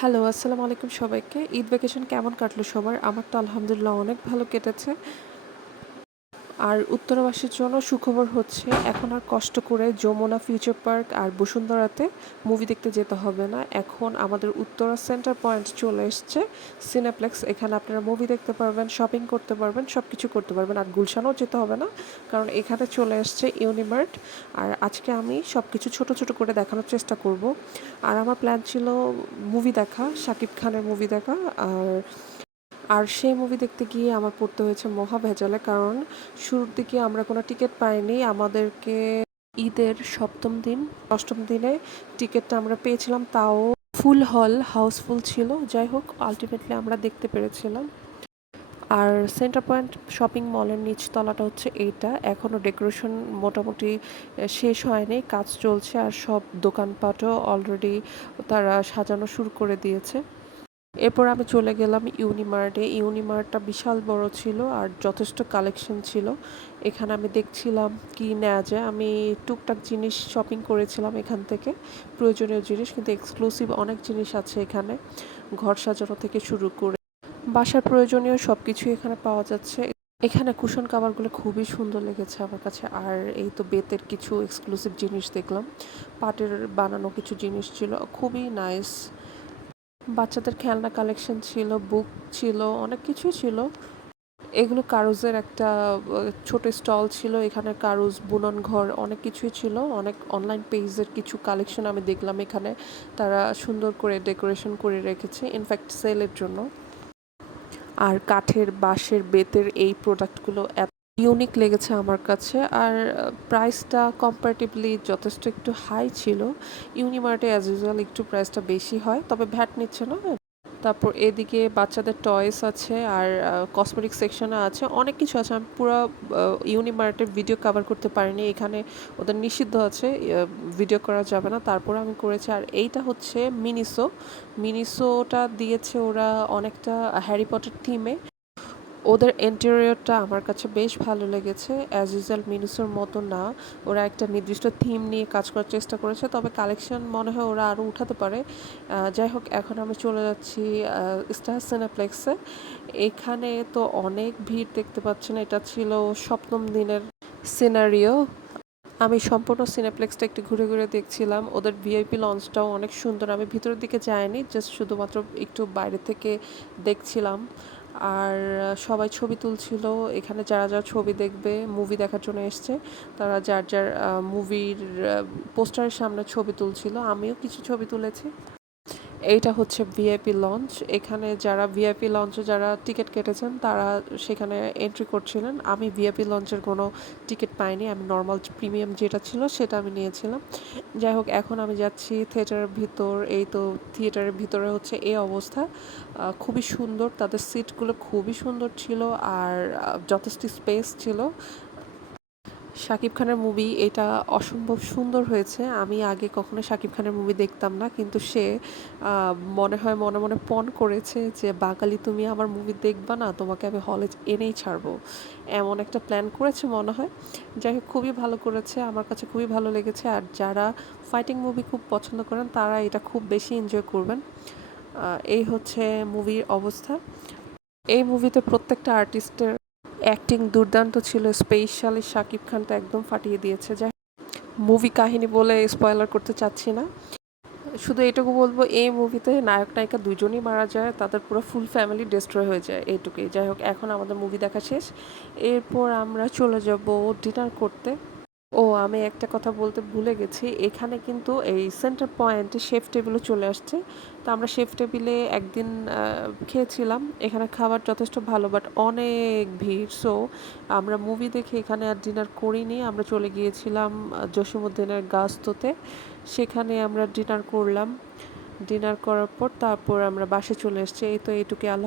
Hello, আসসালামু আলাইকুম সবাইকে। ঈদ ভ্যাকেশন কেমন কাটলো সবার? আমার তো আলহামদুলিল্লাহ অনেক ভালো কেটেছে। আর উত্তরাবাসীর জন্য সুখবর হচ্ছে, এখন আর কষ্ট করে যমুনা ফিউচার পার্ক আর বসুন্ধরাতে মুভি দেখতে যেতে হবে না। এখন আমাদের উত্তরা সেন্টার পয়েন্ট চলে এসছে, সিনেপ্লেক্স। এখানে আপনারা মুভি দেখতে পারবেন, শপিং করতে পারবেন সব কিছু করতে পারবেন। আর গুলশানও যেতে হবে না, কারণ এখানে চলে এসছে ইউনিমার্ট। আর আজকে আমি সব কিছু ছোটো ছোট করে দেখানোর চেষ্টা করব। আর আমার প্ল্যান ছিল মুভি দেখা, শাকিব খানের মুভি দেখা, আর আর সেই মুভি দেখতে গিয়ে আমার পড়তে হয়েছে মহা ভেজালে কারণ শুরুর দিকে আমরা কোনো টিকিট পাইনি। আমাদেরকে ঈদের সপ্তম দিন, অষ্টম দিনে টিকিটটা আমরা পেয়েছিলাম, তাও ফুল হল হাউসফুল ছিল। যাই হোক আলটিমেটলি আমরা দেখতে পেরেছিলাম। আর সেন্টার পয়েন্ট শপিং মলের নিচতলাটা হচ্ছে এইটা। এখনও ডেকোরেশন মোটামুটি শেষ হয়নি, কাজ চলছে, আর সব দোকানপাটও অলরেডি তারা সাজানো শুরু করে দিয়েছে। এরপর আমি চলে গেলাম ইউনিমার্টে। ইউনিমার্টটা বিশাল বড় ছিল আর যথেষ্ট কালেকশন ছিল। এখানে আমি দেখছিলাম কি নেওয়া যায়। আমি টুকটাক জিনিস শপিং করেছিলাম এখান থেকে, প্রয়োজনীয় জিনিস, কিন্তু এক্সক্লুসিভ অনেক জিনিস আছে এখানে, ঘর সাজানো থেকে শুরু করে বাসার প্রয়োজনীয় সব কিছুই এখানে পাওয়া যাচ্ছে। এখানে কুশন কাভারগুলো খুবই সুন্দর লেগেছে আমার কাছে, আর এই তো বেতের কিছু এক্সক্লুসিভ জিনিস দেখলাম। পাটের বানানো কিছু জিনিস ছিল, খুবই নাইস। বাচ্চাদের খেলনা কালেকশন ছিল বুক ছিল, অনেক কিছুই ছিল। এগুলো কারুজের একটা ছোট স্টল ছিল, এখানে কারুজ, বুনন ঘর অনেক কিছুই ছিল। অনেক অনলাইন পেজের কিছু কালেকশন আমি দেখলাম এখানে। তারা সুন্দর করে ডেকোরেশন করে রেখেছে ইনফ্যাক্ট সেলের জন্য। আর কাঠের, বাঁশের, বেতের এই প্রোডাক্টগুলো এত ইউনিক লেগেছে আমার কাছে। আর প্রাইসটা কম্পারেটিভলি যথেষ্ট একটু হাই ছিল। ইউনিমার্টে অ্যাজ ইউজুয়াল একটু প্রাইসটা বেশি হয়, তবে ভ্যাট নিচ্ছে না। তারপর এদিকে বাচ্চাদের টয়েস আছে, আর কসমেটিক সেকশনে আছে, অনেক কিছু আছে। আমি পুরো ইউনিমার্টের ভিডিও কভার করতে পারিনি, এখানে ওদের নিষিদ্ধ আছে ভিডিও করা যাবে না। তারপর আমি করেছি, আর এইটা হচ্ছে মিনিসো মিনিসোটা দিয়েছে ওরা অনেকটা হ্যারি পটার থিমে ওদের ইন্টেরিয়রটা আমার কাছে বেশ ভালো লেগেছে। অ্যাজ ইউজুয়াল মিনুসের মতো না। ওরা একটা নির্দিষ্ট থিম নিয়ে কাজ করার চেষ্টা করেছে, তবে কালেকশন মনে হয় ওরা আরও উঠাতে পারে। যাই হোক, এখন আমি চলে যাচ্ছি স্টার সিনেপ্লেক্সে এখানে তো অনেক ভিড় দেখতে পাচ্ছেন, এটা ছিল সপ্তম দিনের সিনারিও আমি সম্পূর্ণ সিনেপ্লেক্সটা একটু ঘুরে ঘুরে দেখছিলাম। ওদের ভিআইপি লঞ্চটাও অনেক সুন্দর। আমি ভিতরের দিকে যাইনি জাস্ট শুধুমাত্র একটু বাইরে থেকে দেখছিলাম। আর সবাই ছবি তুলছিল। এখানে যারা যারা ছবি দেখবে মুভি দেখার জন্য এসছে, তারা যার যার মুভির পোস্টারের সামনে ছবি তুলছিল। আমিও কিছু ছবি তুলেছি। এইটা হচ্ছে ভিআইপি লঞ্চ এখানে যারা ভিআইপি লঞ্চে যারা টিকিট কেটেছেন, তারা সেখানে এন্ট্রি করছিলেন। আমি ভিআইপি লঞ্চের কোনো টিকিট পাইনি, আমি নর্মাল প্রিমিয়াম যেটা ছিল সেটা আমি নিয়েছিলাম। যাই হোক, এখন আমি যাচ্ছি থিয়েটারের ভিতর। এই তো থিয়েটারের ভিতরে হচ্ছে এই অবস্থা। খুবই সুন্দর। তাদের সিটগুলো খুবই সুন্দর ছিল আর যথেষ্ট স্পেস ছিল। শাকিব খানের মুভি এটা অসম্ভব সুন্দর হয়েছে। আমি আগে কখনো শাকিব খানের মুভি দেখতাম না, কিন্তু সে মনে হয় মনে মনে পণ করেছে যে, বাঙালি, তুমি আমার মুভি দেখবা না, তোমাকে আমি হলে এনেই ছাড়বো। এমন একটা প্ল্যান করেছে মনে হয়। যাই হোক, খুবই ভালো করেছে, আমার কাছে খুবই ভালো লেগেছে। আর যারা ফাইটিং মুভি খুব পছন্দ করেন, তারা এটা খুব বেশি এনজয় করবেন। এই হচ্ছে মুভির অবস্থা। এই মুভিতে প্রত্যেকটা আর্টিস্টের অ্যাক্টিং দুর্দান্ত ছিল। স্পেশালি শাকিব খান তো একদম ফাটিয়ে দিয়েছে। যাই মুভি কাহিনী বলে স্পয়লার করতে চাচ্ছি না। শুধু এটুকু বলব, এই মুভিতে নায়ক নায়িকা দুজনই মারা যায়, তাদের পুরো ফুল ফ্যামিলি ডিস্ট্রয় হয়ে যায় এইটুকুই যাই হোক, এখন আমাদের মুভি দেখা শেষ। এরপর আমরা চলে যাব ডিনার করতে। ও, আমি একটা কথা বলতে ভুলে গেছি। এখানে কিন্তু এই সেন্টার পয়েন্টে শেফ টেবিলও চলে আসছে। তো আমরা শেফ টেবিলে একদিন খেয়েছিলাম। এখানে খাবার যথেষ্ট ভালো বাট অনেক ভিড়। সো আমরা মুভি দেখে এখানে আর ডিনার করিনি। আমরা চলে গিয়েছিলাম জসীমুদ্দিনের গাছতোতে। সেখানে আমরা ডিনার করলাম। ডিনার করার পর তারপর আমরা বাসে চলে এসেছি। এই তো এইটুকু আল্লাহ